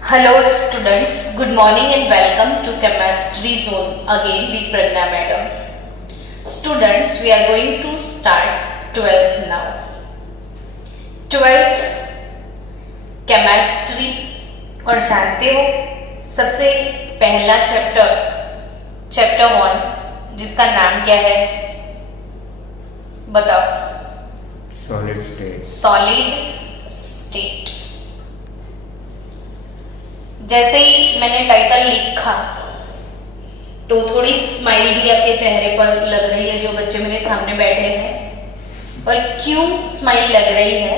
Hello students, good morning and welcome to Chemistry Zone again with Pragna Madam. Students, we are going to start 12th now. 12th Chemistry और जानते हो सबसे पहला chapter 1 जिसका नाम क्या है बताओ? Solid state. जैसे ही मैंने टाइटल लिखा तो थोड़ी स्माइल भी आपके चेहरे पर लग रही है जो बच्चे मेरे सामने बैठे हैं। और क्यों स्माइल लग रही है?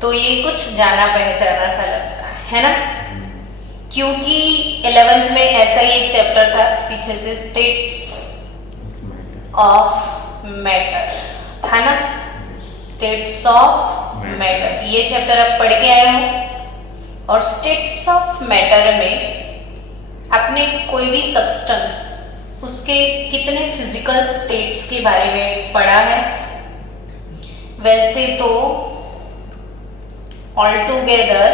तो ये कुछ जाना पहचाना सा लगता है ना, क्योंकि 11th में ऐसा ही एक चैप्टर था पीछे से, स्टेट्स ऑफ मैटर था ना, स्टेट्स ऑफ मैटर। ये चैप्टर आप पढ़ के आए हो और स्टेट्स ऑफ मैटर में आपने कोई भी सब्सटेंस उसके कितने फिजिकल स्टेट्स के बारे में पढ़ा है? वैसे तो all together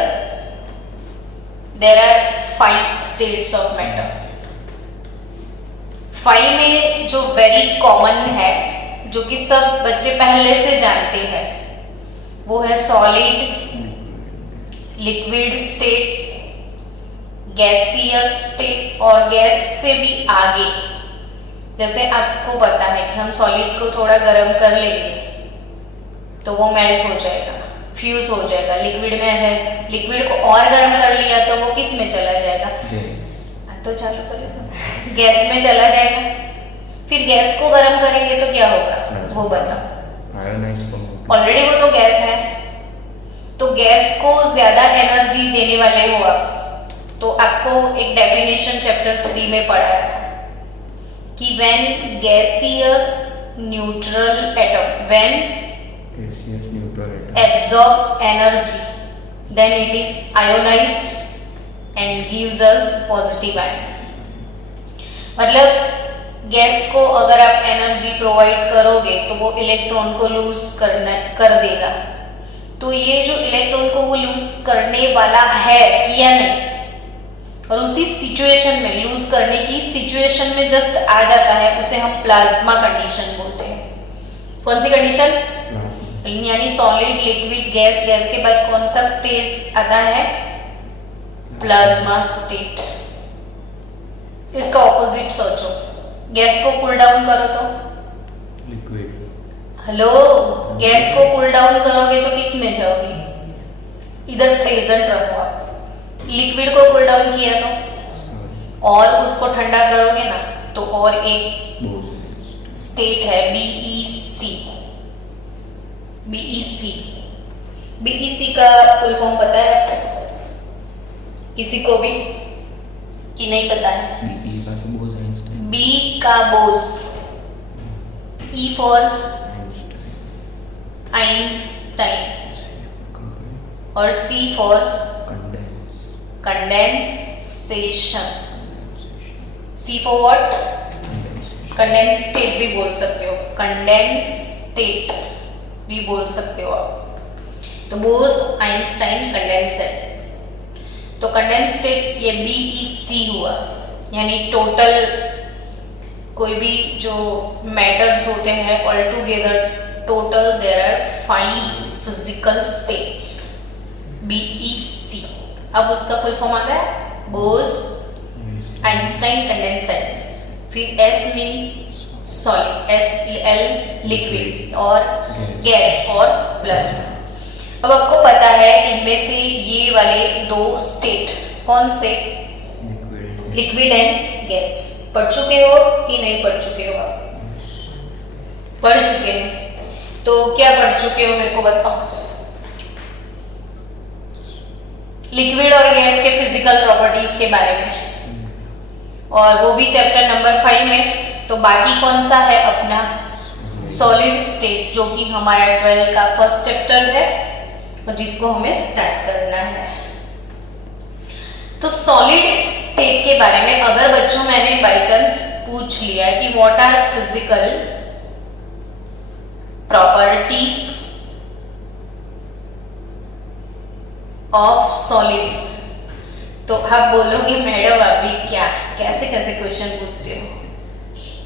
there are 5 states of matter. 5 में जो वेरी कॉमन है, जो कि सब बच्चे पहले से जानते हैं, वो है solid, liquid state, gaseous state और गैस से भी आगे। जैसे आपको पता है कि हम सॉलिड को थोड़ा गर्म कर लेंगे तो वो मेल्ट हो जाएगा, फ्यूज हो जाएगा, लिक्विड में आ जाएगा। लिक्विड को और गर्म कर लिया तो वो किस में चला जाएगा? तो चालू करेगा, गैस में चला जाएगा। फिर गैस को गर्म करेंगे तो क्या होगा वो बताओ? ऑलरेडी वो तो गैस है, तो गैस को ज्यादा एनर्जी देने वाले हो आप, तो आपको एक डेफिनेशन चैप्टर 3 में पढ़ाया था कि when gaseous neutral atom absorb energy then it is ionized and gives us positive ion। मतलब गैस को अगर आप एनर्जी प्रोवाइड करोगे तो वो इलेक्ट्रॉन को लूज कर देगा। तो ये जो इलेक्ट्रॉन को वो लूज करने वाला है या नहीं, और उसी सिचुएशन में, लूज करने की सिचुएशन में जस्ट आ जाता है, उसे हम प्लाज्मा कंडीशन बोलते हैं। कौन सी कंडीशन? यानी सॉलिड, लिक्विड, गैस, गैस के बाद कौन सा स्टेज आता है? Plasma state. इसका ऑपोजिट सोचो, गैस को कूल डाउन करो तो लिक्विड। हेलो, गैस को कूल डाउन करोगे तो किस में जाओगे? इधर प्रेजेंट रखो आप। लिक्विड को कूल डाउन किया तो, और उसको ठंडा करोगे ना तो और एक स्टेट है BEC। BEC का फुल फॉर्म पता है आपको? किसी को भी कि नहीं पता है? B का बोस, E फॉर आइंस्टाइन और C for condensation. C for what? Condensate भी बोल सकते हो, कंडेंसेट भी बोल सकते हो आप। तो बोस, आइंस्टाइन, कंडेंसेट। तो कंडेंसेट ये BEC हुआ, यानी टोटल कोई भी जो मैटर्स होते हैं all together total there are 5 physical states, BEC। अब उसका फुल फॉर्म आ गया बोस, आइंस्टाइन, कंडेंसेट। फिर S mean solid, SEL liquid, और गैस और प्लाज्मा। अब आपको पता है इनमें से ये वाले 2 स्टेट कौन से? Liquid and gas. पढ़ चुके हो कि नहीं पढ़ चुके हो? आप पढ़ चुके हो तो क्या पढ़ चुके हो मेरे को बताओ? लिक्विड और गैस के फिजिकल प्रॉपर्टीज के बारे में, और वो भी चैप्टर नंबर 5 में। तो बाकी कौन सा है अपना? सॉलिड स्टेट, जो कि हमारा 12 का फर्स्ट चैप्टर है और जिसको हमें स्टार्ट करना है। तो सॉलिड स्टेट के बारे में अगर बच्चों मैंने बाय चांस पूछ लिया कि what are physical properties of solid, तो आप बोलोगे मैडम अभी क्या कैसे कैसे क्वेश्चन पूछते हो,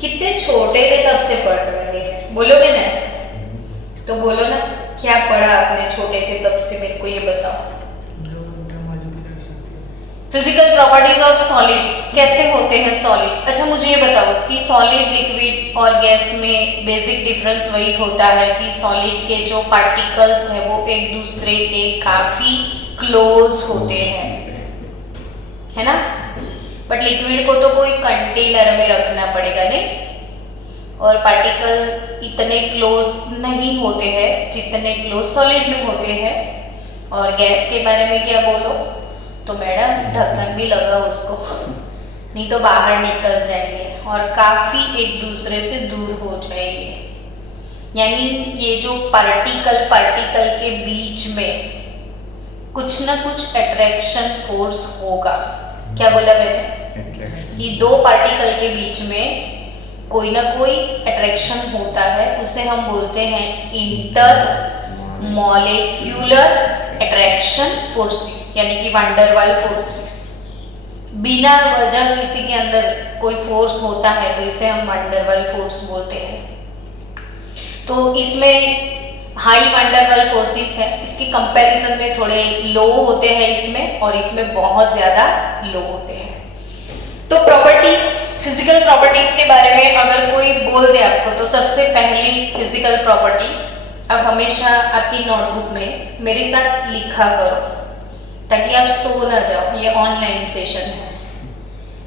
कितने छोटे थे तब से पढ़ रहे हैं, बोलोगे ना ऐसे? तो बोलो ना, क्या पढ़ा आपने छोटे थे तब से, मेरे को ये बताओ। फिजिकल प्रॉपर्टीज ऑफ सॉलिड, कैसे होते हैं सॉलिड। अच्छा मुझे ये बताओ कि सॉलिड, लिक्विड और गैस में बेसिक डिफरेंस वही होता है कि सॉलिड के जो पार्टिकल्स हैं वो एक दूसरे के काफी क्लोज होते हैं, है ना। बट लिक्विड को तो कोई कंटेनर में रखना पड़ेगा नहीं, और पार्टिकल इतने क्लोज नहीं होते हैं जितने क्लोज सॉलिड में होते हैं। और गैस के बारे में क्या बोलो, तो मैडम ढक्कन भी लगा उसको, नहीं तो बाहर निकल जाएंगे और काफी एक दूसरे से दूर हो जाएंगे। यानी ये जो पार्टिकल के बीच में कुछ ना कुछ अट्रैक्शन फोर्स होगा। क्या बोला मैंने, कि दो पार्टिकल के बीच में कोई ना कोई अट्रैक्शन होता है, उसे हम बोलते हैं इंटर मॉलिक्यूलर अट्रैक्शन फोर्सेस, यानी कि वंडरवाल फोर्सेस। बिना वजह किसी के अंदर कोई फोर्स होता है तो इसे हम वंडरवाल फोर्स बोलते हैं। तो इसमें हाई वंडरवाल फोर्सेस है, इसकी कंपैरिजन में थोड़े लो होते हैं इसमें, और इसमें बहुत ज्यादा लो होते हैं। तो प्रॉपर्टीज, फिजिकल प्रॉपर्टीज के बारे में अगर कोई बोल दे आपको, तो सबसे पहली फिजिकल प्रॉपर्टी अब हमेशा आपकी नोटबुक में मेरे साथ लिखा करो, ताकि आप सो ना जाओ। ये ऑनलाइन सेशन है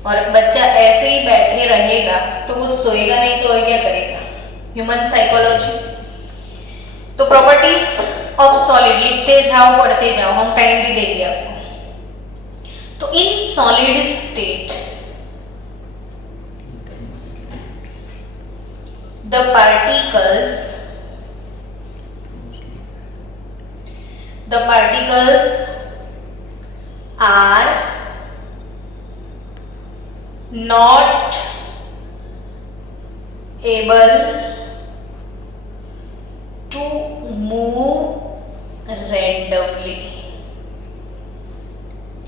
और बच्चा ऐसे ही बैठे रहेगा तो वो सोएगा नहीं तो और क्या करेगा, ह्यूमन साइकोलॉजी। तो प्रॉपर्टीज ऑफ सॉलिड लिखते जाओ, पढ़ते जाओ, हम टाइम भी देंगे आपको। तो in solid state the particles are not able to move randomly।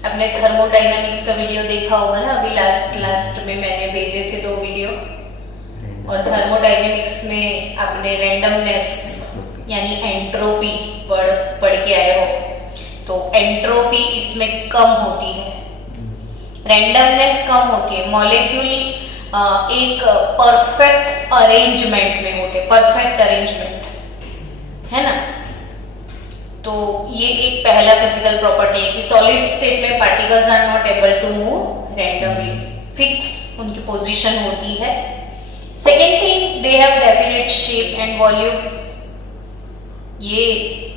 आपने थर्मोडायनामिक्स का वीडियो देखा होगा ना, अभी लास्ट में मैंने भेजे थे 2 वीडियो, और थर्मोडायनामिक्स में आपने रैंडमनेस यानी एंट्रोपी पढ़ के आए हो। तो एंट्रोपी इसमें कम होती है, रैंडमनेस कम होती है। मॉलिक्यूल एक परफेक्ट अरेंजमेंट में होते, परफेक्ट अरेंजमेंट, है ना। तो ये एक पहला फिजिकल प्रॉपर्टी है कि सॉलिड स्टेट में particles are not able to move randomly, fix उनकी पोजीशन होती है। Second thing, they have definite shape and volume. ये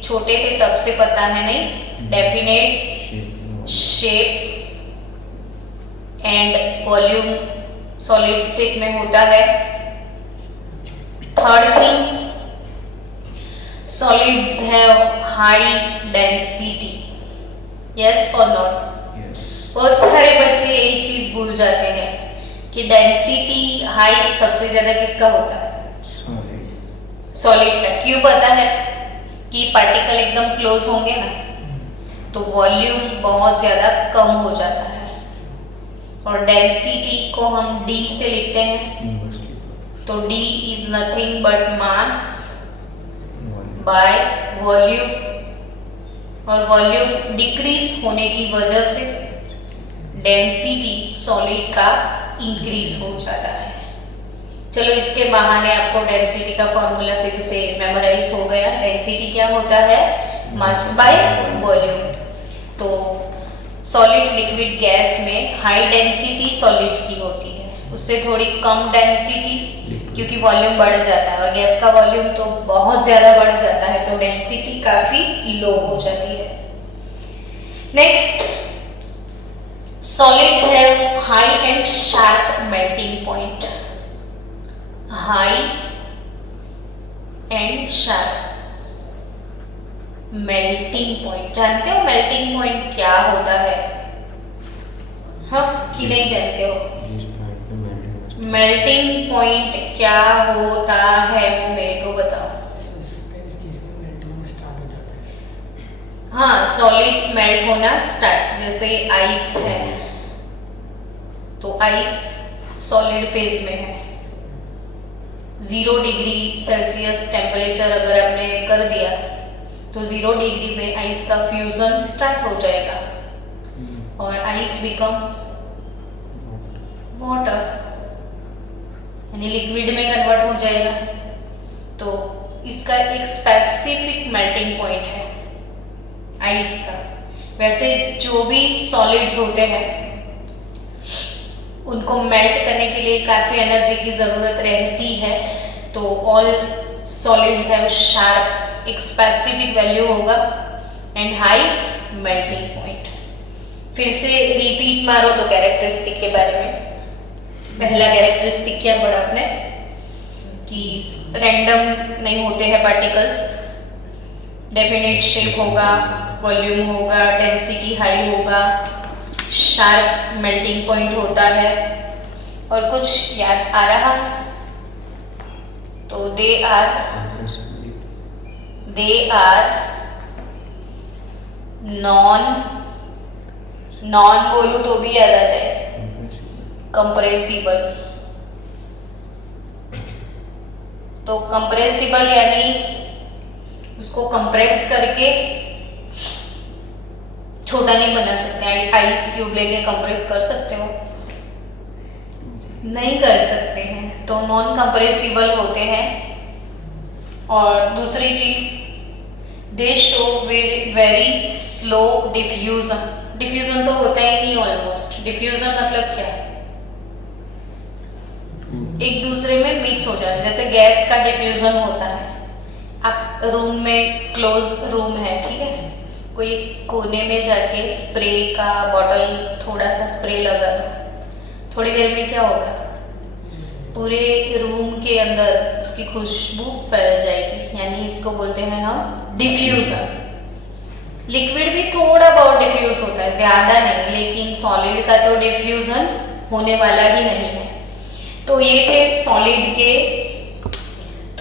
छोटे थे तब से पता है नहीं, definite shape and volume solid state में होता है। Third thing, solids have high density, yes और नॉट। बहुत सारे बच्चे एक चीज भूल जाते हैं कि डेंसिटी हाई सबसे ज्यादा किसका होता है, सॉलिड का। क्यों पता है कि पार्टिकल एकदम क्लोज होंगे ना, तो वॉल्यूम बहुत ज्यादा कम हो जाता है। और डेंसिटी को हम D से लिखते हैं, तो D is nothing but mass by volume, और वॉल्यूम डिक्रीज होने की वजह से डेंसिटी सॉलिड का इंक्रीज हो जाता है। चलो इसके बहाने आपको डेंसिटी का फॉर्मूला फिर से मेमोराइज हो गया। डेंसिटी क्या होता है, मास बाय वॉल्यूम। तो सॉलिड, लिक्विड, गैस में हाई डेंसिटी सॉलिड की होती है, उससे थोड़ी कम डेंसिटी, क्योंकि वॉल्यूम बढ़ जाता है, और गैस का वॉल्यूम तो बहुत ज्यादा बढ़ जाता है, तो डेंसिटी काफी लो हो जाती है। Next, solids have high and sharp melting point. High and sharp melting point, जानते हो मेल्टिंग पॉइंट क्या होता है? हाँ कि नहीं जानते हो? मेल्टिंग पॉइंट क्या होता है वो मेरे को बताओ। हाँ, सॉलिड मेल्ट होना स्टार्ट, जैसे आइस है तो आइस सॉलिड फेज में है। 0 डिग्री सेल्सियस टेम्परेचर अगर आपने कर दिया तो 0 डिग्री में आइस का फ्यूजन स्टार्ट हो जाएगा और आइस बिकम वाटर, यानी लिक्विड में कन्वर्ट हो जाएगा। तो इसका एक स्पेसिफिक मेल्टिंग पॉइंट है आइस का। वैसे जो भी सॉलिड्स होते हैं उनको मेल्ट करने के लिए काफी एनर्जी की जरूरत रहती है, तो ऑल सॉलिड्स हैव शार्प एक स्पेसिफिक वैल्यू होगा एंड हाई मेल्टिंग पॉइंट। फिर से रिपीट मारो तो कैरेक्टरिस्टिक के बारे में। पहला कैरेक्टरिस्टिक क्या पढ़ा आपने कि रैंडम नहीं होते हैं पार्टिकल्स, डेफिनेट शेप होगा, वॉल्यूम होगा, डेंसिटी हाई होगा, शार्प मेल्टिंग पॉइंट होता है। और कुछ याद आ रहा? तो दे आर नॉन बोलूं तो भी याद आ जाए, कंप्रेसिबल। तो कंप्रेसिबल यानी उसको कंप्रेस करके छोटा नहीं बना सकते। आइस क्यूब लेके कंप्रेस कर सकते हो? नहीं कर सकते हैं, तो नॉन कंप्रेसिबल होते हैं। और दूसरी चीज, दे show very slow diffusion. Diffusion तो होता ही नहीं ऑलमोस्ट। डिफ्यूजन मतलब क्या है? एक दूसरे में मिक्स हो जाना, जैसे गैस का डिफ्यूजन होता है। आप रूम में, क्लोज रूम है, ठीक है, कोई कोने में जाके स्प्रे का बॉटल थोड़ा सा स्प्रे लगा दो, थोड़ी देर में क्या होगा? पूरे रूम के अंदर उसकी खुशबू फैल जाएगी, यानी इसको बोलते हैं हम डिफ्यूजन। लिक्विड भी थोड़ा बहुत डिफ्यूज होता है, ज्यादा नहीं, लेकिन सॉलिड का तो डिफ्यूजन होने वाला ही नहीं है। तो ये थे सॉलिड के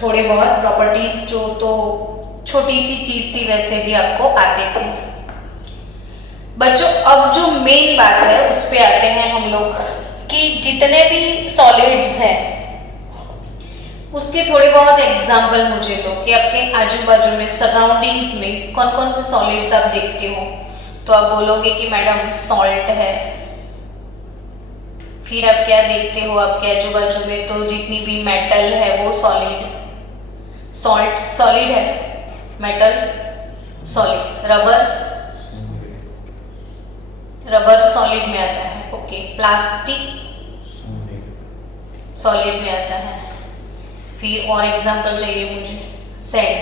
थोड़े बहुत प्रॉपर्टीज, जो तो छोटी सी चीज थी, वैसे भी आपको आते थे। बच्चों, अब जो मेन बात है उस पे आते हैं हम लोग कि जितने भी सॉलिड्स हैं उसके थोड़े बहुत एग्जाम्पल मुझे दो कि आपके आजू बाजू में, सराउंडिंग्स में कौन कौन से सॉलिड्स आप देखते हो। तो आप बोलोगे कि मैडम सॉल्ट है। फिर आप क्या देखते हो आपके आजू बाजू में? तो जितनी भी मेटल है वो सॉलिड, सॉल्ट सॉलिड है, मेटल सॉलिड, रबर सॉलिड में आता है, ओके। प्लास्टिक सॉलिड में आता है। फिर और एग्जांपल चाहिए मुझे, सैंड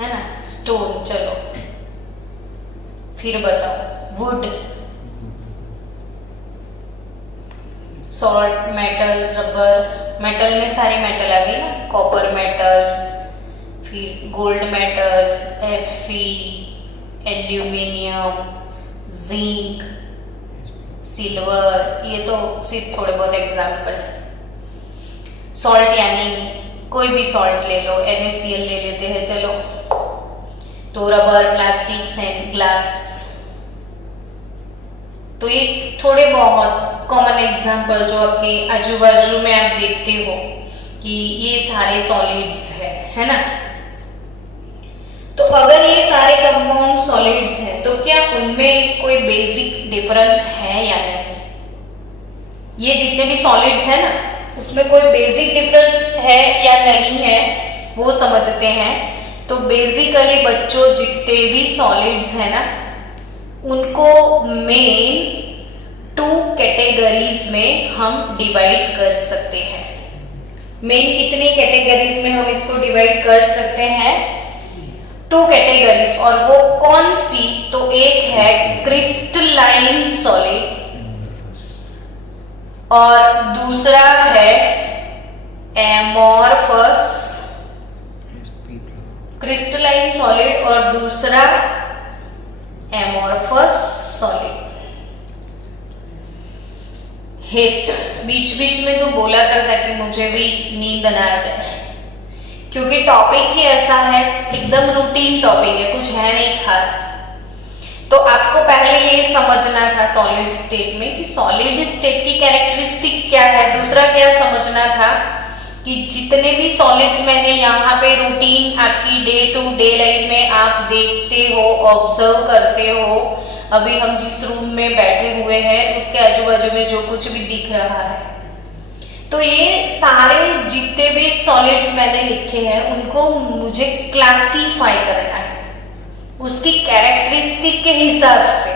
है ना, स्टोन, चलो। फिर बताओ, would, salt, metal, rubber. Metal में सारी मेटल आ गई ना, कॉपर मेटल, फिर gold metal, Fe, aluminium, zinc, silver. ये तो सिर्फ थोड़े बहुत एग्जाम्पल। सॉल्ट यानी कोई भी सॉल्ट ले लो, NaCl ले लेते हैं, चलो। तो रबर, प्लास्टिक, सैंड, ग्लास। तो ये थोड़े बहुत कॉमन एग्जाम्पल जो आपके आजू बाजू में आप देखते हो कि ये सारे सॉलिड्स है ना। तो अगर ये सारे कंपाउंड सॉलिड्स हैं तो क्या उनमें कोई बेसिक डिफरेंस है या नहीं? ये जितने भी सॉलिड्स हैं ना, उसमें कोई बेसिक डिफरेंस है या नहीं है, वो समझते हैं। तो बेसिकली बच्चों, जितने भी सॉलिड्स हैं ना, उनको मेन 2 कैटेगरीज में हम डिवाइड कर सकते हैं। मेन कितनी कैटेगरीज में हम इसको डिवाइड कर सकते हैं? 2 कैटेगरीज। और वो कौन सी? तो एक है क्रिस्टलाइन सॉलिड और दूसरा है एमोर्फस। क्रिस्टलाइन सॉलिड और दूसरा एमोर्फस सॉलिड। हित बीच बीच में तो बोला कर ताकि मुझे भी नींद ना आ जाए। क्योंकि टॉपिक ही ऐसा है, एकदम रूटीन टॉपिक है, कुछ है नहीं खास। तो आपको पहले ये समझना था सॉलिड स्टेट में कि सॉलिड स्टेट की कैरेक्टरिस्टिक क्या है। दूसरा क्या समझना था कि जितने भी सॉलिड्स मैंने यहाँ पे रूटीन आपकी डे टू डे लाइफ में आप देखते हो, ऑब्जर्व करते हो, अभी हम जिस रूम में बैठे हुए हैं उसके आजू बाजू में जो कुछ भी दिख रहा है, तो ये सारे जितने भी सॉलिड्स मैंने लिखे हैं उनको मुझे क्लासीफाई करना है उसकी कैरेक्टरिस्टिक के हिसाब से।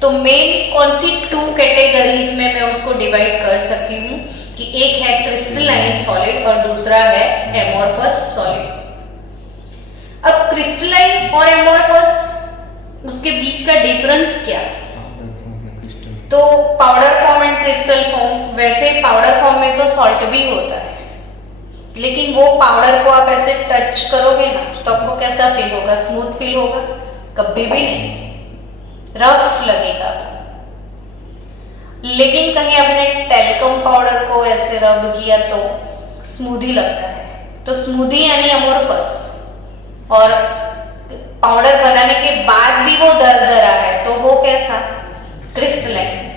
तो मेन कौन सी 2 कैटेगरीज में मैं उसको डिवाइड कर सकती हूँ कि एक है क्रिस्टलाइन सॉलिड और दूसरा है एमोर्फस सॉलिड। अब क्रिस्टलाइन और एमोर्फस, उसके बीच का डिफरेंस क्या? तो powder form and crystal form, वैसे पाउडर फॉर्म में तो सॉल्ट भी होता है, लेकिन वो पाउडर को आप ऐसे टच करोगे ना तो आपको कैसा फील होगा? स्मूथ फील होगा? कभी भी नहीं, रफ लगेगा। लेकिन कहीं आपने टेल्कम पाउडर को ऐसे रब किया तो स्मूदी लगता है, तो स्मूदी यानी अमोर्फस। और पाउडर बनाने के बाद भी वो दरदरा है तो वो कैसा? क्रिस्टलाइन।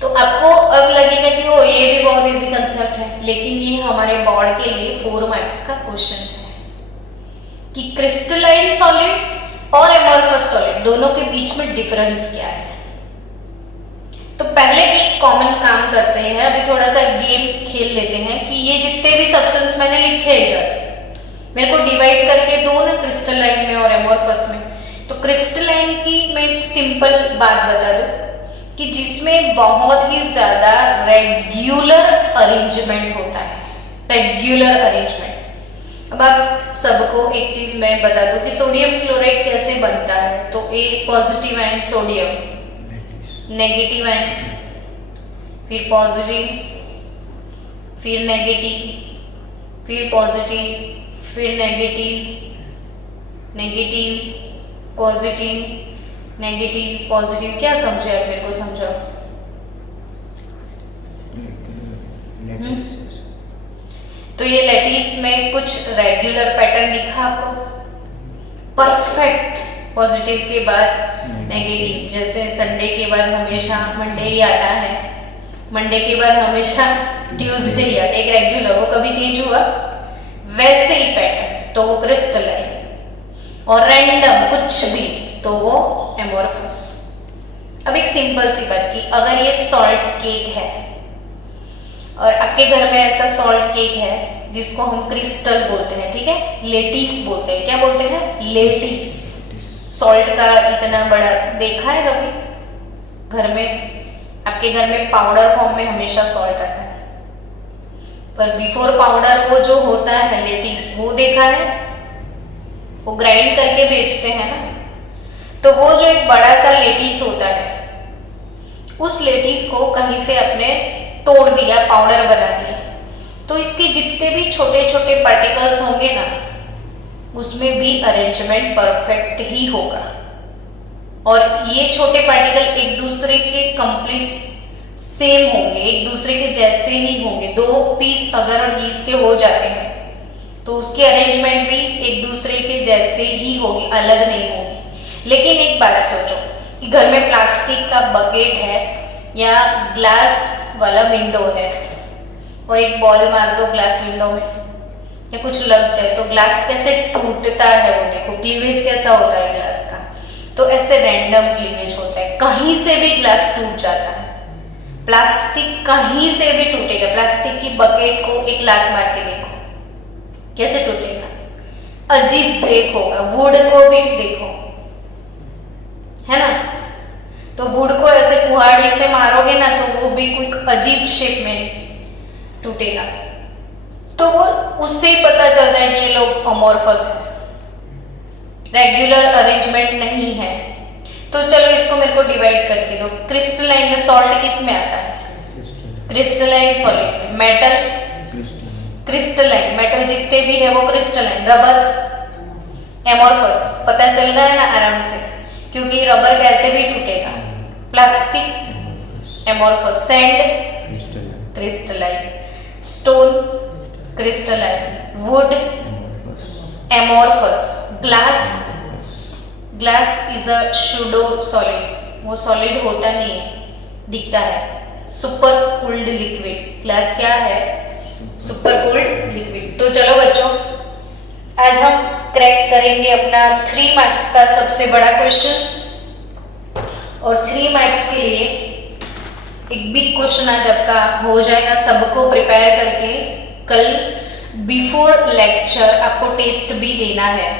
तो आपको अब लगेगा कि वो ये भी बहुत इजी कंसेप्ट है, लेकिन ये हमारे बोर्ड के लिए 4 मार्क्स का क्वेश्चन है कि क्रिस्टलाइन सॉलिड और एमोर्फस सॉलिड दोनों के बीच में डिफरेंस क्या है। तो पहले एक कॉमन काम करते हैं, अभी थोड़ा सा गेम खेल लेते हैं कि ये जितने भी सब्सटेंस मैंने लिखे इधर मेरे को डिवाइड करके दो ना क्रिस्टलाइन में और एमोर्फस में। तो क्रिस्टलाइन की मैं एक सिंपल बात बता दूं कि जिसमें बहुत ही ज्यादा रेगुलर अरेंजमेंट होता है, रेगुलर अरेंजमेंट। अब आप सबको एक चीज मैं बता दूं कि सोडियम क्लोराइड कैसे बनता है। तो a positive ion sodium, negative ion, फिर पॉजिटिव, फिर नेगेटिव, फिर पॉजिटिव, फिर negative, negative, positive, negative, positive. क्या समझे आप? मेरे को समझाओ। तो ये लैटिस में कुछ रेगुलर पैटर्न दिखा आपको, परफेक्ट। पॉजिटिव के बाद नेगेटिव, जैसे संडे के बाद हमेशा मंडे ही आता है, मंडे के बाद हमेशा ट्यूसडे ही आता है, एक रेगुलर, वो कभी चेंज हुआ? वैसे ही पैटर्न, तो वो क्रिस्टलाइन। और रैंडम कुछ भी, तो वो एमोर्फस। अब एक सिंपल सी बात की, अगर ये सॉल्ट केक है और आपके घर में ऐसा सॉल्ट केक है जिसको हम क्रिस्टल बोलते हैं, ठीक है, लेटिस बोलते हैं। क्या बोलते हैं? लेटिस। सॉल्ट का इतना बड़ा देखा है कभी घर में? आपके घर में पाउडर फॉर्म में हमेशा सॉल्ट आता है, पर बिफोर पाउडर वो जो होता है लेटिस, वो देखा है? वो ग्राइंड करके बेचते हैं ना। तो वो जो एक बड़ा सा लेटिस होता है, उस लेटिस को कहीं से अपने तोड़ दिया, पाउडर बना दिया, तो इसके जितने भी छोटे छोटे पार्टिकल्स होंगे ना, उसमें भी अरेंजमेंट परफेक्ट ही होगा। और ये छोटे पार्टिकल एक दूसरे के कंप्लीट सेम होंगे, एक दूसरे के जैसे ही होंगे। 2 पीस अगर घीस के हो जाते हैं तो उसकी अरेंजमेंट भी एक दूसरे के जैसे ही होगी, अलग नहीं होगी। लेकिन एक बात सोचो कि घर में प्लास्टिक का बकेट है या ग्लास वाला विंडो है और एक बॉल मार दो ग्लास विंडो में या कुछ लग जाए तो ग्लास कैसे टूटता है, वो देखो क्लीवेज कैसा होता है ग्लास का। तो ऐसे रैंडम क्लीवेज होता है, कहीं से भी ग्लास टूट जाता है। प्लास्टिक कहीं से भी टूटेगा। प्लास्टिक की बकेट को एक लात मार के देखो कैसे टूटेगा, अजीब ब्रेक होगा। वुड को भी देखो, है ना, तो वुड को ऐसे कुहाड़ी से मारोगे ना तो वो भी कोई अजीब शेप में टूटेगा। तो वो उससे ही पता चलता है कि ये लोग अमोर्फस है, रेगुलर अरेंजमेंट नहीं है। तो चलो इसको मेरे को डिवाइड करके दो। क्रिस्टलाइन में सॉल्ट किस में आता है? क्रिस्टलाइन सॉलिड में। मेटल क्रिस्टलाइन, मेटल जितने भी है वो क्रिस्टलाइन। रबर एमोर्फस, पता चल गया ना आराम से, क्योंकि रबर कैसे भी टूटेगा। Plastic amorphous, sand crystalline, stone crystalline, would amorphous. Glass is a pseudo solid, वो सॉलिड होता नहीं है, दिखता है। सुपर कूल्ड लिक्विड, ग्लास क्या है? Super cooled liquid. तो चलो बच्चों, आज हम क्रैक करेंगे अपना 3 मार्क्स का सबसे बड़ा क्वेश्चन। और 3 मार्क्स के लिए एक बिग क्वेश्चन आज आपका हो जाएगा। सबको प्रिपेयर करके कल बिफोर लेक्चर आपको टेस्ट भी देना है।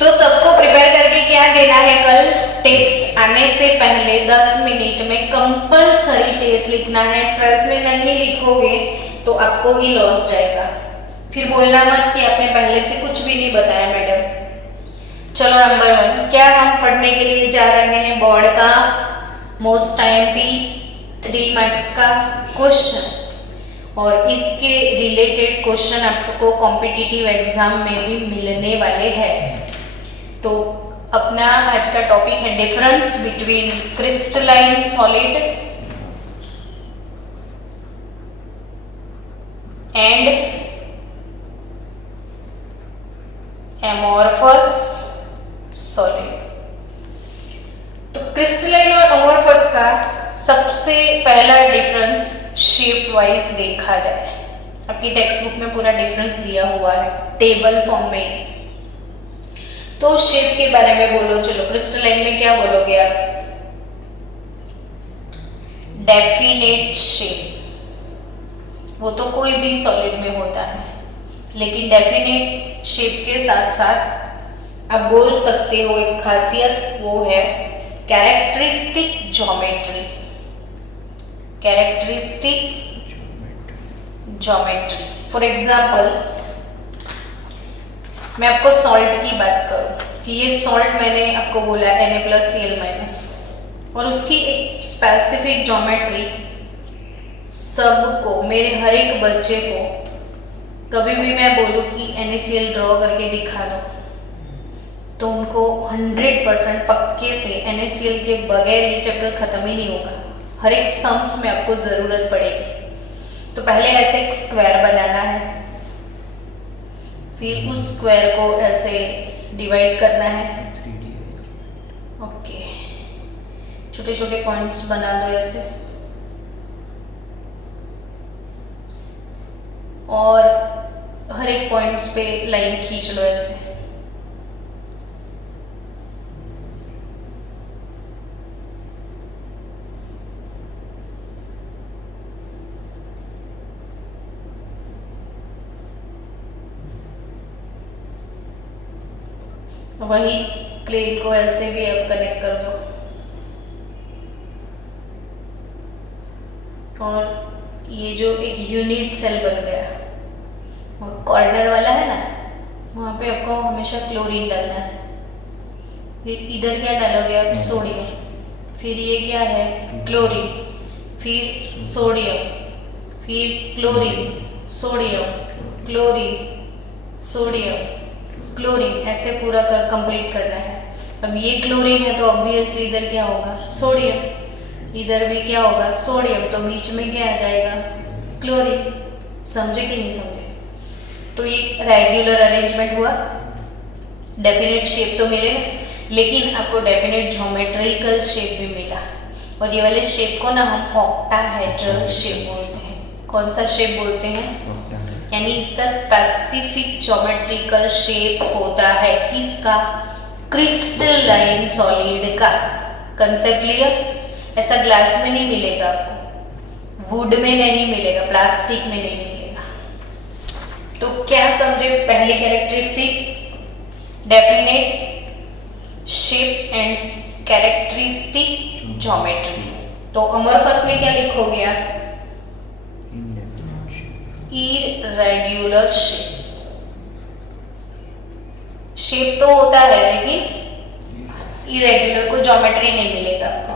तो सबको प्रिपेयर करके क्या देना है? कल टेस्ट आने से पहले 10 मिनट में कंपलसरी टेस्ट लिखना है। 12th में नहीं लिखोगे तो आपको ही लॉस जाएगा। फिर बोलना मत कि आपने पहले से कुछ भी नहीं बताया मैडम। चलो नंबर 1, क्या हम पढ़ने के लिए जा रहे हैं? बोर्ड का मोस्ट आईएमपी 3 मार्क्स का क्वेश्चन, और इसके रिलेटेड क्वेश्चन आपको कॉम्पिटिटिव एग्जाम में भी मिलने वाले हैं। तो अपना आज का टॉपिक है difference between crystalline solid and amorphous solid. तो क्रिस्टलाइन और अमोर्फस का सबसे पहला डिफरेंस शेप वाइज देखा जाए। आपकी टेक्स्ट बुक में पूरा डिफरेंस दिया हुआ है टेबल फॉर्म में। तो शेप के बारे में बोलो। चलो क्रिस्टलाइन में क्या बोलोगे आप? Definite shape. वो तो कोई भी सॉलिड में होता है, लेकिन डेफिनेट शेप के साथ साथ आप बोल सकते हो एक खासियत, वो है characteristic geometry. Characteristic geometry. For example, मैं आपको सॉल्ट की बात करूं कि ये सॉल्ट मैंने आपको बोला Na+Cl-, और उसकी एक स्पेसिफिक ज्योमेट्री सबको, मेरे हर एक बच्चे को कभी भी मैं बोलूं कि NaCl ड्रॉ करके दिखा दो, तो उनको 100% पक्के से NaCl के बगैर ये चैप्टर खत्म ही नहीं होगा। हर एक सम्स में आपको जरूरत पड़ेगी। तो पहले ऐसे एक स्क्वायर बनाना है, फिर उस स्क्वायर को ऐसे डिवाइड करना है। ओके, छोटे छोटे पॉइंट्स बना दो ऐसे, और हर एक पॉइंट्स पे लाइन खींच लो ऐसे। वही प्लेट को ऐसे भी अब कनेक्ट कर दो, और ये जो एक यूनिट सेल बन गया, वो कॉर्नर वाला है ना, वहां पे आपको हमेशा क्लोरीन डालना है। फिर इधर क्या डालोगे आप? सोडियम। फिर ये क्या है? क्लोरीन। फिर सोडियम, फिर chlorine, sodium, chlorine, sodium, chlorine, ऐसे पूरा कंप्लीट करना है। अब ये क्लोरीन है तो ऑब्वियसली इधर क्या होगा? सोडियम। इधर भी क्या होगा? सोडियम। तो बीच में क्या आ जाएगा? क्लोरीन। समझे कि नहीं समझे? तो ये रेगुलर अरेंजमेंट हुआ। डेफिनेट शेप तो मिलेगा, लेकिन आपको डेफिनेट ज्योमेट्रिकल शेप भी मिला। और ये वाले शेप को ना हम ऑक्टाहेड्रल शेप बोलते हैं। कौन सा शेप बोलते हैं? यानी इसका स्पेसिफिक ज्योमेट्रिकल शेप होता है किसका? क्रिस्टलाइन सॉलिड का। Concept clear? ऐसा ग्लास में नहीं मिलेगा आपको, वुड में नहीं मिलेगा, प्लास्टिक में नहीं मिलेगा। तो क्या समझे? पहली characteristic definite shape and characteristic geometry. तो अमोर्फस में क्या लिखोगे आप? Irregular shape. शेप तो होता है लेकिन इरेग्युलर, को ज्योमेट्री नहीं मिलेगा आपको।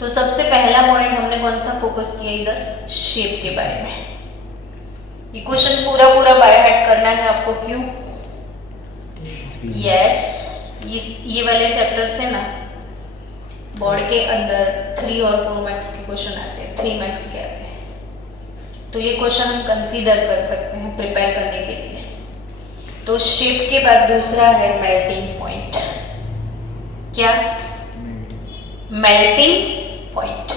तो सबसे पहला पॉइंट हमने कौन सा फोकस किया? इधर शेप के बारे में। ये क्वेश्चन पूरा पूरा बाय हार्ट करना है आपको। क्यों? यस, ये वाले चैप्टर से ना बोर्ड के अंदर 3 और 4 मार्क्स के क्वेश्चन आते हैं, 3 मार्क्स के आते हैं। तो ये क्वेश्चन हम कंसीडर कर सकते हैं प्रिपेयर करने के लिए। तो शेप के बाद दूसरा है मेल्टिंग पॉइंट। क्या? Melting point.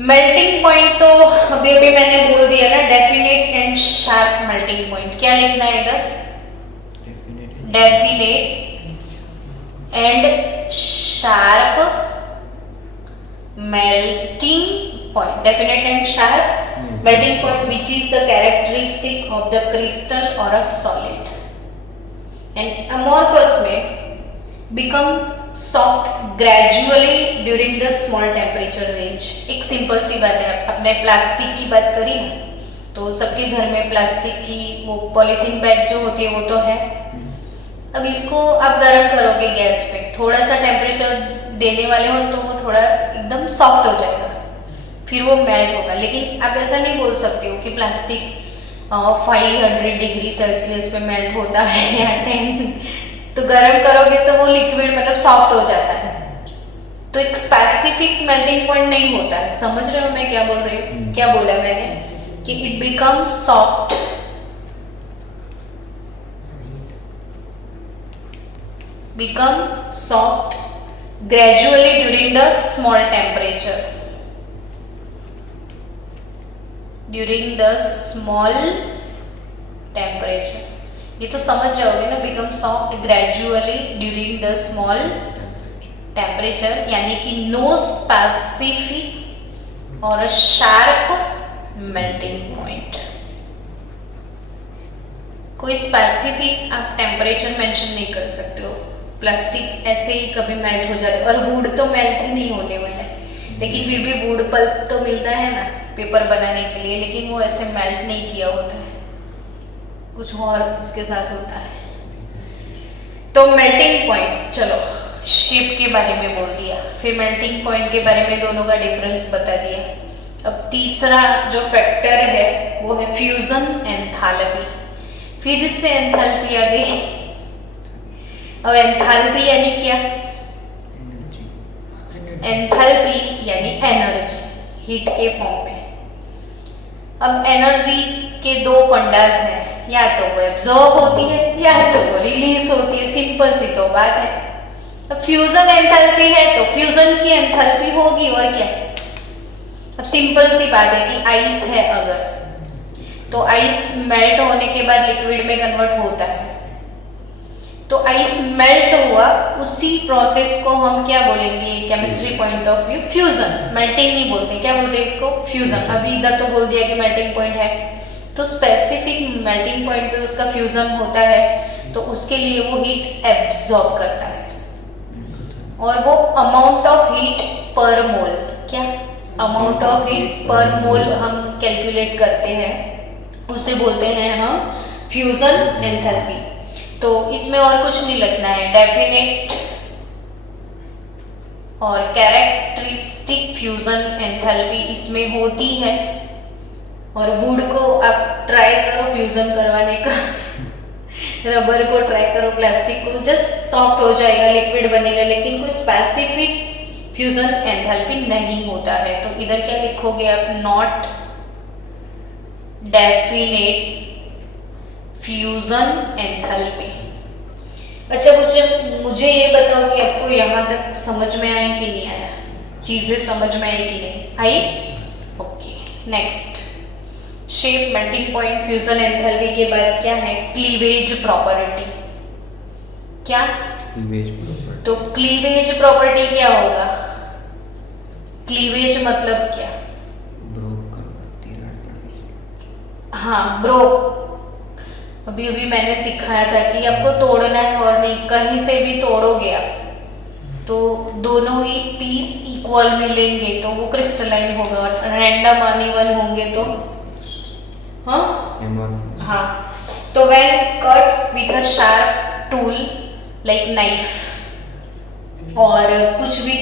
मेल्टिंग पॉइंट तो अभी अभी मैंने बोल दिया ना, definite and sharp melting point. क्या लिखना है इधर? Definite and sharp melting point. Definite and sharp melting point, which is the characteristic of the crystal or a solid. And amorphous may become soft gradually during the small temperature range. एक simple सी बात है, अपने plastic की बात करी ना, तो सबके घर में प्लास्टिक की वो पॉलीथीन बैग जो होती है वो तो है। अब इसको आप गर्म करोगे गैस पे, थोड़ा सा टेम्परेचर देने वाले हो तो वो थोड़ा एकदम सॉफ्ट हो जाएगा, फिर वो मेल्ट होगा। लेकिन आप ऐसा नहीं बोल सकते हो कि प्लास्टिक 500 डिग्री सेल्सियस पे मेल्ट होता है या 10, तो गर्म करोगे तो वो लिक्विड मतलब सॉफ्ट हो जाता है। तो एक स्पेसिफिक मेल्टिंग पॉइंट नहीं होता है। समझ रहे हो मैं क्या बोल रही हूँ? क्या बोला मैंने कि it become soft gradually during the small temperature. During the small temperature, ये तो समझ जाओगे ना, become soft gradually during the small temperature, यानी कि नो स्पेसिफिक और शार्प मेल्टिंग पॉइंट। कोई स्पेसिफिक आप टेम्परेचर मेंशन नहीं कर सकते हो। प्लास्टिक ऐसे ही कभी मेल्ट हो जाता है, और वुड तो मेल्ट नहीं होने वाला है, लेकिन फिर भी वुड पल्प तो मिलता है ना पेपर बनाने के लिए, लेकिन वो ऐसे मेल्ट नहीं किया होता है, कुछ और उसके साथ होता है। तो मेल्टिंग पॉइंट, चलो शेप के बारे में बोल दिया, फिर मेल्टिंग पॉइंट के बारे में दोनों का डिफरेंस बता दिया। अब तीसरा जो फैक्टर है वो है फ्यूजन एंथैल्पी। फिर से एंथैल्पी आ गई। अब एंथैल्पी यानी क्या? एंथैल्पी यानी एनर्जी, हीट के फॉर्म में। अब एनर्जी के दो फंडास हैं, या तो वो एब्जॉर्ब होती है या तो वो रिलीज होती है, सिंपल सी तो बात है। अब फ्यूजन एंथैल्पी है तो फ्यूजन की एंथैल्पी होगी, और क्या। अब सिंपल सी बात है कि आइस है अगर, तो आइस मेल्ट होने के बाद लिक्विड में कन्वर्ट होता है, तो आइस मेल्ट हुआ, उसी प्रोसेस को हम क्या बोलेंगे chemistry point of view? Fusion. Melting नहीं बोलते, क्या बोलते हैं इसको? फ्यूजन। अभी इधर तो बोल दिया कि मेल्टिंग पॉइंट है, तो स्पेसिफिक मेल्टिंग पॉइंट पे उसका फ्यूजन होता है, तो उसके लिए वो हीट एब्जॉर्ब करता है, और वो अमाउंट ऑफ हीट पर मोल, क्या अमाउंट ऑफ हीट पर मोल हम कैलकुलेट करते हैं, उसे बोलते हैं हम फ्यूजन एंथैल्पी। तो इसमें और कुछ नहीं लिखना है, डेफिनेट और कैरेक्टरिस्टिक फ्यूजन एंथैल्पी इसमें होती है। और वुड को आप ट्राई करो फ्यूजन करवाने का रबर को ट्राई करो, प्लास्टिक को, जस्ट सॉफ्ट हो जाएगा, लिक्विड बनेगा, लेकिन कोई स्पेसिफिक फ्यूजन एंथैल्पी नहीं होता है। तो इधर क्या लिखोगे आप? Not definite fusion enthalpy. अच्छा मुझे ये बताओ कि आपको यहाँ तक समझ में आया कि नहीं आया? चीजें समझ में आई कि नहीं आई? Okay, next shape, melting point, fusion enthalpy के बाद क्या है? Cleavage property. क्या? Cleavage property. तो क्लीवेज प्रॉपर्टी क्या होगा? क्लीवेज मतलब क्या? हाँ, ब्रोक। अभी अभी मैंने सिखाया था कि आपको तोड़ना है और नहीं, कहीं से भी तोड़ोगे आप तो दोनों ही पीस इक्वल मिलेंगे तो वो क्रिस्टलाइन होगा, और रैंडम अनइवन होंगे तो हाँ। तो when cut with a sharp tool like knife, और कुछ भी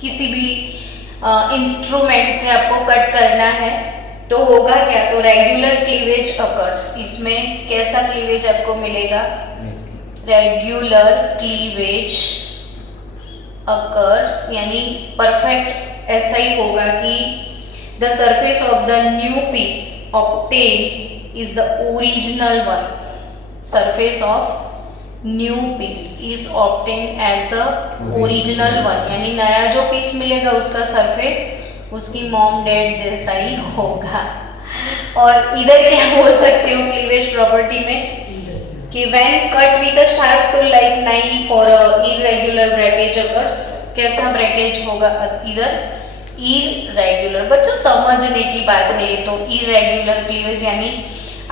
किसी भी इंस्ट्रूमेंट से आपको कट करना है तो होगा क्या? तो रेगुलर क्लीवेज अकर्स। इसमें कैसा क्लीवेज आपको मिलेगा? रेगुलर क्लीवेज अकर्स, यानी परफेक्ट ऐसा ही होगा कि the surface of the new piece obtain is the original one. Surface of new piece is obtain as a original one, यानी नया जो पीस मिलेगा उसका सरफेस उसकी मॉम डैड जैसा ही होगा। और इधर क्या बोल सकते हो क्लीवेज प्रॉपर्टी में कि when cut with a sharp tool like knife for a irregular breakage occurs, कैसा ब्रेकेज होगा इधर, इरेगुलर। बच्चों समझने की बात है, तो इरेगुलर क्लीवेज यानी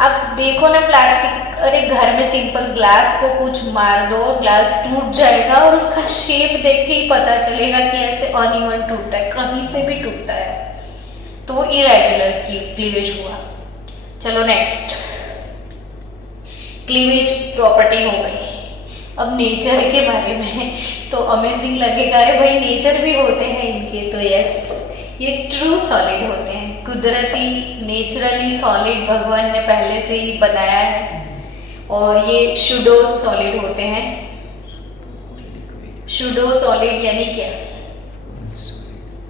आप देखो ना प्लास्टिक, अरे घर में सिंपल ग्लास को कुछ मार दो, ग्लास टूट जाएगा और उसका शेप देख के ही पता चलेगा कि ऐसे अनइवन टूटता है, कहीं से भी टूटता है, तो वो इरेगुलर क्लीवेज हुआ। चलो नेक्स्ट, क्लीवेज प्रॉपर्टी हो गई। अब नेचर के बारे में तो अमेजिंग लगेगा, अरे भाई नेचर भी होते हैं इनके, तो यस ये ट्रू सॉलिड होते हैं, कुदरती नेचुरली सॉलिड भगवान ने पहले से ही बनाया है। और ये शूडो सॉलिड होते हैं। शूडो सॉलिड यानी क्या,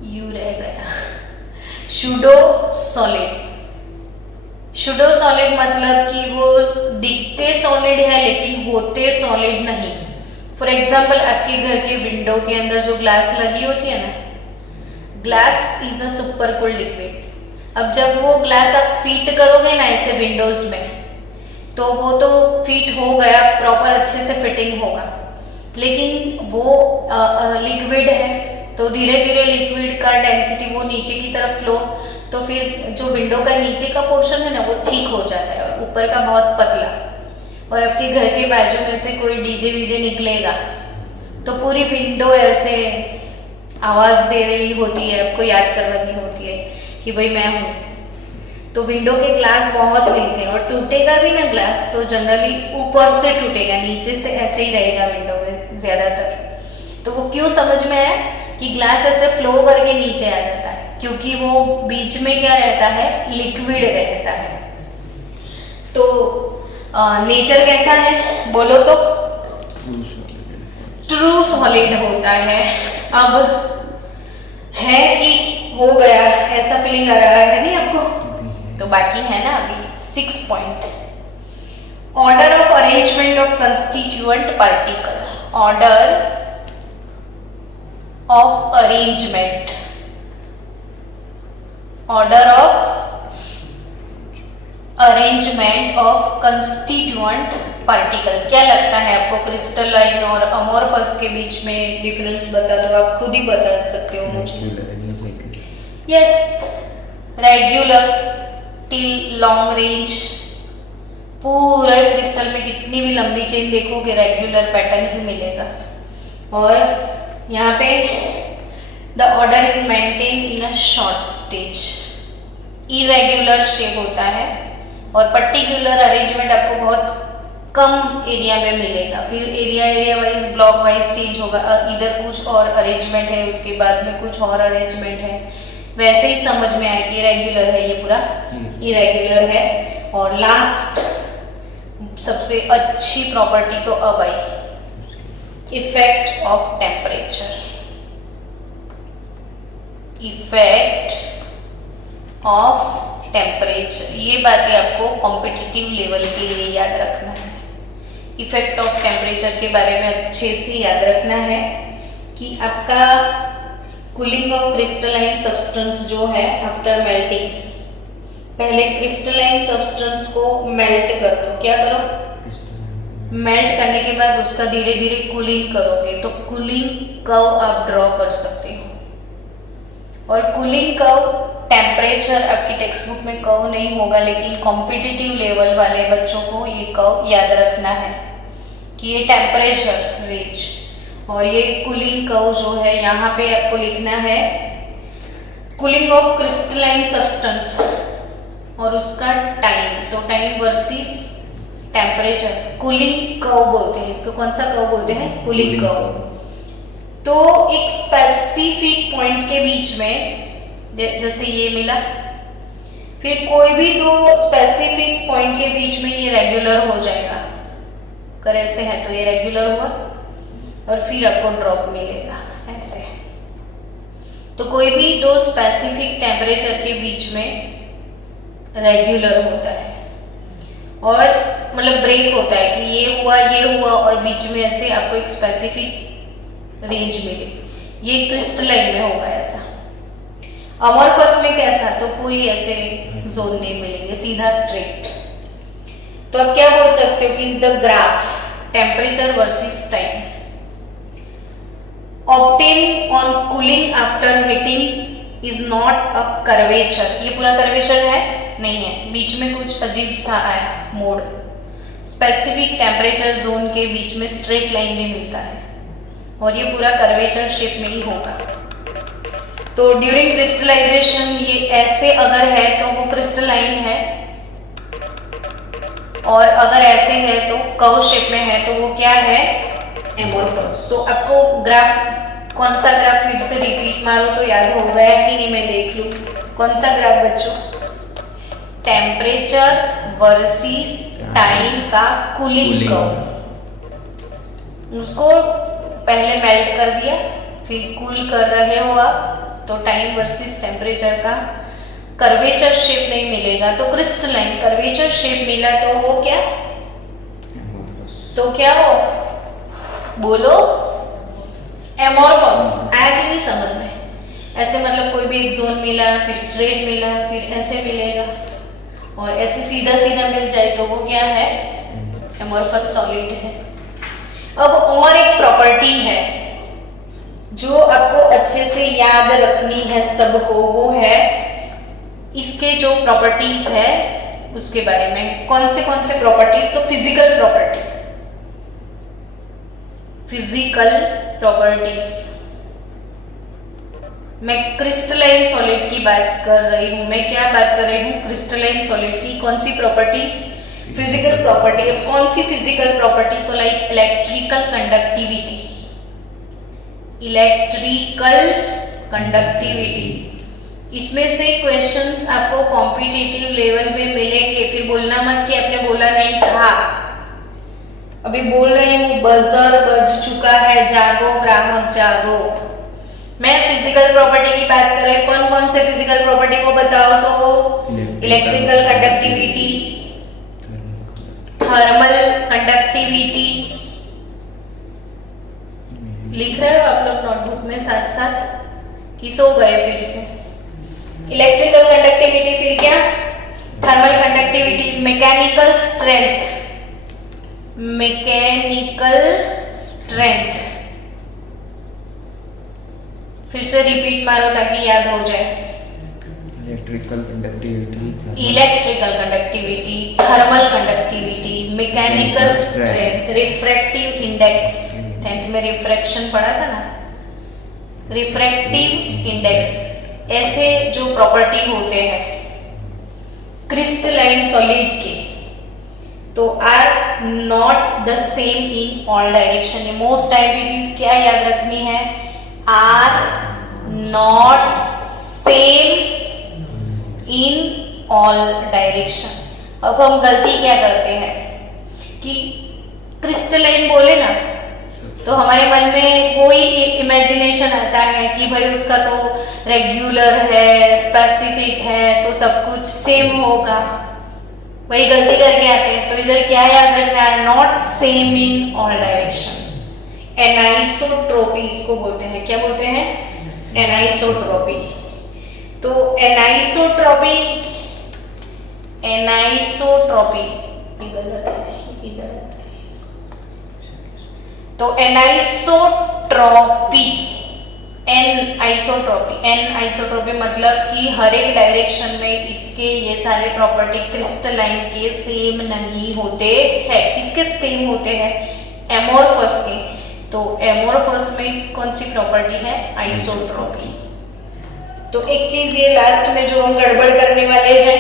यू रह गया, शूडो सॉलिड। शूडो सॉलिड मतलब कि वो दिखते सॉलिड है लेकिन होते सॉलिड नहीं। फॉर एग्जाम्पल आपके घर के विंडो के अंदर जो ग्लास लगी होती है ना, glass is a super cooled liquid. अब जब वो ग्लास आप फिट करोगे ना ऐसे विंडोज में, तो वो तो फिट हो गया, प्रॉपर अच्छे से फिटिंग होगा, लेकिन वो लिक्विड है, तो धीरे धीरे लिक्विड का डेंसिटी वो नीचे की तरफ फ्लो, तो फिर जो विंडो का नीचे का पोर्शन है ना वो ठीक हो जाता है और ऊपर का बहुत पतला। और आपके घर के बाजू में से कोई डीजे वीजे निकलेगा तो पूरी विंडो ऐसे आवाज दे रही होती है, आपको याद करवानी होती है कि भाई मैं हूं। तो विंडो के ग्लास बहुत हिलते हैं और टूटेगा भी ना ग्लास तो जनरली ऊपर से टूटेगा, नीचे से ऐसे ही रहेगा विंडो में ज्यादातर। तो वो क्यों समझ में आया कि ग्लास ऐसे फ्लो करके नीचे आ जाता है, क्योंकि वो बीच में क्या रहता है, लिक्विड रहता है। तो नेचर कैसा है बोलो तो, ट्रू सॉलिड होता है। अब है कि हो गया, ऐसा फीलिंग आ रहा है नहीं आपको, तो बाकी है ना अभी 6 point. Order of arrangement of constituent particle. Order of arrangement, order of arrangement of constituent particle. क्या लगता है आपको क्रिस्टलाइन और अमोर्फस के बीच में डिफरेंस बता दो, आप खुद ही बता सकते हो मुझे। Yes, regular till long range, पूरे क्रिस्टल में कितनी भी लंबी चेन देखोगे रेगुलर पैटर्न ही मिलेगा। और यहाँ पे the order is maintain in a short stage, irregular shape होता है और पर्टिकुलर अरेंजमेंट आपको बहुत कम एरिया में मिलेगा। फिर area wise block wise change होगा, इधर कुछ और अरेंजमेंट है, उसके बाद में कुछ और अरेंजमेंट है, वैसे ही समझ में आए कि रेगुलर है, ये पूरा इरेगुलर है। और लास्ट सबसे अच्छी प्रॉपर्टी तो अब आई, effect of temperature. Effect of temperature, ये बातें आपको कॉम्पिटिटिव लेवल के लिए याद रखना है। इफेक्ट ऑफ टेम्परेचर के बारे में अच्छे से याद रखना है कि आपका कूलिंग ऑफ क्रिस्टलाइन सब्सटेंस जो है आफ्टर मेल्टिंग, पहले क्रिस्टलाइन सब्सटेंस को मेल्ट कर दो। क्या करो, मेल्ट करने के बाद उसका धीरे धीरे कूलिंग करोगे, तो कूलिंग कर्व आप ड्रॉ कर सकते हो। और कूलिंग कर्व टेम्परेचर आपकी टेक्स्ट बुक में कर्व नहीं होगा, लेकिन कॉम्पिटिटिव लेवल वाले बच्चों को ये कर्व याद रखना है कि ये टेम्परेचर रेंज और ये कूलिंग कर्व जो है यहाँ पे आपको लिखना है कूलिंग ऑफ क्रिस्टलाइन सब्सटेंस और उसका टाइम, तो time versus temperature cooling curve बोलते हैं इसको। कौन सा कर्व बोलते हैं, कूलिंग कर्व। तो एक स्पेसिफिक पॉइंट के बीच में जैसे ये मिला, फिर कोई भी दो स्पेसिफिक पॉइंट के बीच में ये रेगुलर हो जाएगा, अगर ऐसे है तो ये रेगुलर हुआ और फिर आपको ड्रॉप मिलेगा ऐसे। तो कोई भी दो स्पेसिफिक टेम्परेचर के बीच में रेगुलर होता है और मतलब ब्रेक होता है कि ये हुआ और बीच में ऐसे आपको एक स्पेसिफिक रेंज मिले, ये क्रिस्टलाइन में होगा ऐसा। अमोर्फस में कैसा, तो कोई ऐसे जोन नहीं मिलेंगे, सीधा स्ट्रेट। तो आप क्या बोल सकते हो कि the graph temperature versus time obtain on cooling after heating is not a curvature. ये पूरा कर्वेचर है नहीं है, बीच में कुछ अजीब सा आया मोड। स्पेसिफिक टेम्परेचर जोन के बीच में स्ट्रेट लाइन में मिलता है और ये पूरा कर्वेचर शेप में ही होगा। तो ड्यूरिंग क्रिस्टलाइजेशन ये ऐसे अगर है तो वो क्रिस्टलाइन है, और अगर ऐसे है तो कर्व शेप में है तो वो क्या है, एमोर्फस। तो आपको ग्राफ, कौन सा ग्राफ फिर से रिपीट मारो तो याद हो गया कि नहीं, मैं देख लूं कौन सा ग्राफ बच्चों, टेम्परेचर वर्सेस टाइम का कूलिंग कर्व। उसको पहले मेल्ट कर दिया फिर कूल कर रहे हो आप, तो टाइम वर्सेस टेम्परेचर का कर्वेचर शेप नहीं मिलेगा, तो क्रिस्टलाइन कर्वेचर शेप मिला तो वो क्या, तो क्या हो, बोलो, एमोर्फस। आया कि नहीं समझ में? ऐसे मतलब कोई भी एक जोन मिला फिर स्ट्रेट मिला फिर ऐसे मिलेगा और ऐसे सीधा सीधा मिल जाए तो वो क्या है, एमोर्फस सॉलिड है। अब और एक प्रॉपर्टी है जो आपको अच्छे से याद रखनी है सबको, वो है इसके जो प्रॉपर्टीज है उसके बारे में। कौन से प्रॉपर्टीज, तो फिजिकल प्रॉपर्टीज। मैं क्रिस्टलाइन सॉलिड की बात कर रही हूं, मैं क्या बात कर रही हूं, क्रिस्टलाइन सॉलिड की कौन सी प्रॉपर्टीज, फिजिकल प्रॉपर्टी। अब कौन सी फिजिकल प्रॉपर्टी, तो लाइक इलेक्ट्रिकल कंडक्टिविटी। इसमें से क्वेश्चंस आपको कॉम्पिटिटिव लेवल में मिलेंगे, फिर बोलना मत कि आपने बोला नहीं था। अभी बोल रही हूँ, बजर बज चुका है, जागो ग्राहक जागो। मैं फिजिकल प्रॉपर्टी की बात कर रही हूँ, कौन से फिजिकल प्रॉपर्टी को बताओ, तो इलेक्ट्रिकल कंडक्टिविटी, थर्मल कंडक्टिविटी। लिख रहे हो आप लोग नोटबुक में साथ साथ कि सो गए फिर से? इलेक्ट्रिकल कंडक्टिविटी, फिर क्या, थर्मल कंडक्टिविटी, मैकेनिकल स्ट्रेंथ। फिर से रिपीट मारो ताकि याद हो जाए। Electrical conductivity, thermal conductivity, mechanical strength, refractive index. 10th में रिफ्रैक्शन पढ़ा था ना, रिफ्रैक्टिव इंडेक्स। ऐसे जो प्रॉपर्टी होते हैं क्रिस्टलाइन सॉलिड के, तो are not the same in all direction. Most time की चीज क्या याद रखनी है, are not same in all direction. अब हम गलती क्या करते हैं कि क्रिस्टलाइन बोले ना तो हमारे मन में कोई इमेजिनेशन आता है कि भाई उसका तो रेगुलर है, स्पेसिफिक है, तो सब कुछ सेम होगा, वही गलती करके आते हैं। तो इधर क्या याद रखना है, not same in all direction. Anisotropy इसको बोलते हैं, क्या बोलते हैं, एनाइसोट्रोपी। तो एनाइसोट्रोपी गलत है, इधर। तो एनाइसोट्रोपी मतलब कि हर एक डायरेक्शन में इसके ये सारे प्रॉपर्टी क्रिस्टलाइन के सेम नहीं होते हैं, इसके सेम होते हैं एमोर्फस के। तो एमोर्फस में कौन सी प्रॉपर्टी है, आइसोट्रोपी। तो एक चीज ये लास्ट में जो हम गड़बड़ करने वाले हैं,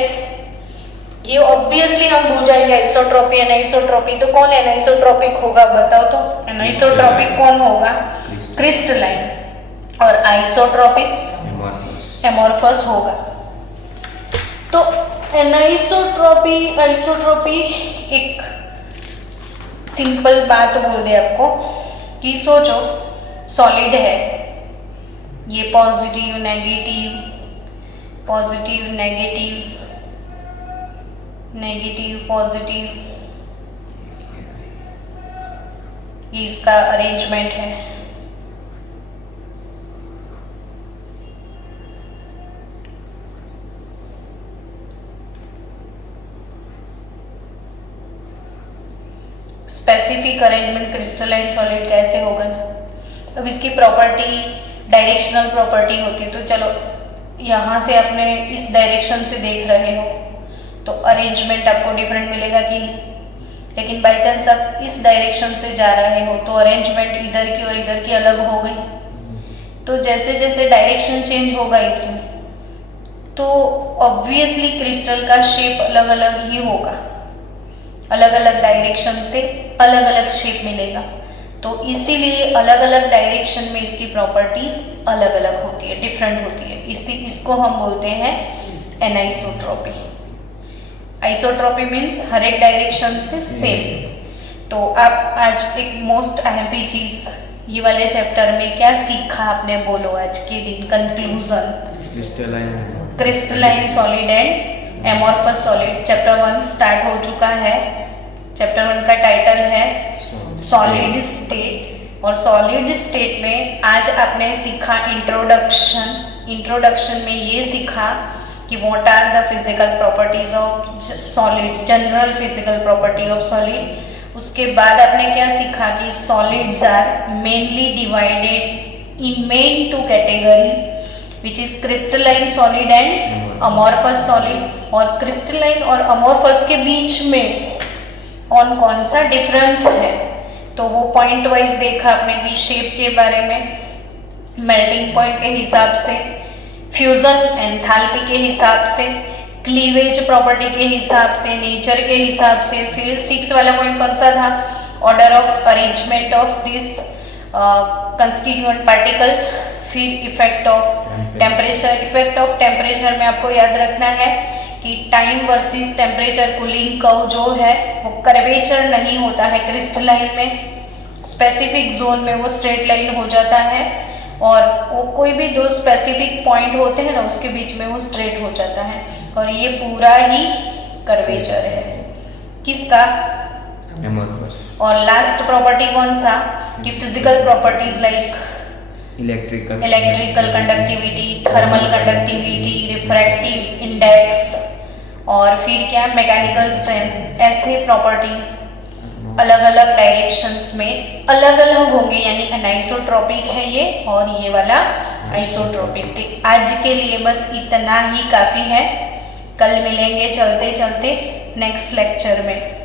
ये ऑब्वियसली हम भूल जाएंगे आइसोट्रोपी एनाइसोट्रोपी। तो कौन एनाइसोट्रोपिक होगा बताओ तो, एनाइसोट्रोपिक कौन होगा, क्रिस्टलाइन, और आइसोट्रोपिक एमोर्फस होगा। तो आइसोट्रोपी एक सिंपल बात बोल दे आपको कि सोचो सॉलिड है, ये positive negative, positive negative, negative positive, ये इसका अरेंजमेंट है। स्पेसिफिक अरेंजमेंट क्रिस्टलाइन सॉलिड कैसे होगा। अब इसकी प्रॉपर्टी डायरेक्शनल प्रॉपर्टी होती है, तो चलो यहाँ से आपने इस डायरेक्शन से देख रहे हो तो अरेंजमेंट आपको डिफरेंट मिलेगा कि नहीं, लेकिन बाई चांस आप इस डायरेक्शन से जा रहे हो तो अरेंजमेंट इधर की और इधर की अलग हो गई। तो जैसे जैसे डायरेक्शन चेंज होगा इसमें तो ऑब्वियसली क्रिस्टल का शेप अलग अलग ही होगा, अलग अलग डायरेक्शन से अलग अलग शेप मिलेगा। तो इसीलिए अलग अलग डायरेक्शन में इसकी प्रॉपर्टीज अलग अलग होती है, डिफरेंट होती है। इसको हम बोलते हैं एनाइसोट्रॉपी। आइसोट्रॉपी मीन्स हर एक डायरेक्शन से सेम। तो आप आज एक मोस्ट अहम चीज ये वाले चैप्टर में क्या सीखा आपने, बोलो आज के दिन conclusion. Crystalline solid and amorphous solid chapter 1 start हो चुका है। चैप्टर 1 का टाइटल है सॉलिड स्टेट, और सॉलिड स्टेट में आज आपने सीखा इंट्रोडक्शन में ये सीखा कि what are the physical properties of solid, general physical property of solid. उसके बाद आपने क्या सीखा कि solids are mainly divided in main 2 categories which is crystalline solid and amorphous solid. और क्रिस्टलाइन और अमोर्फस के बीच में कौन कौन सा डिफरेंस है, तो वो पॉइंट वाइज देखा आपने कि शेप के बारे में, मेल्टिंग पॉइंट के हिसाब से, फ्यूजन एंथैल्पी के हिसाब से, क्लीवेज प्रॉपर्टी के हिसाब से, नेचर के हिसाब से। फिर 6 वाला पॉइंट कौन सा था, order of arrangement of this constituent particle. फिर effect of temperature. Effect of temperature में आपको याद रखना है कि time versus temperature cooling curve जो है वो कर्वेचर नहीं होता है क्रिस्टलाइन में, स्पेसिफिक जोन में वो स्ट्रेट लाइन हो जाता है, और वो कोई भी 2 स्पेसिफिक पॉइंट होते हैं ना उसके बीच में वो स्ट्रेट हो जाता है, और ये पूरा ही कर्वेचर है किसका, एमोर्फस। और लास्ट प्रॉपर्टी कौन सा कि physical properties like electrical conductivity, thermal conductivity, refractive index, और फिर क्या मैकेनिकल स्ट्रेंथ। ऐसे प्रॉपर्टीज अलग अलग डायरेक्शंस में अलग अलग होंगे, यानी अनाइसोट्रॉपिक है ये और ये वाला आइसोट्रॉपिक। तो आज के लिए बस इतना ही काफी है। कल मिलेंगे चलते चलते नेक्स्ट लेक्चर में।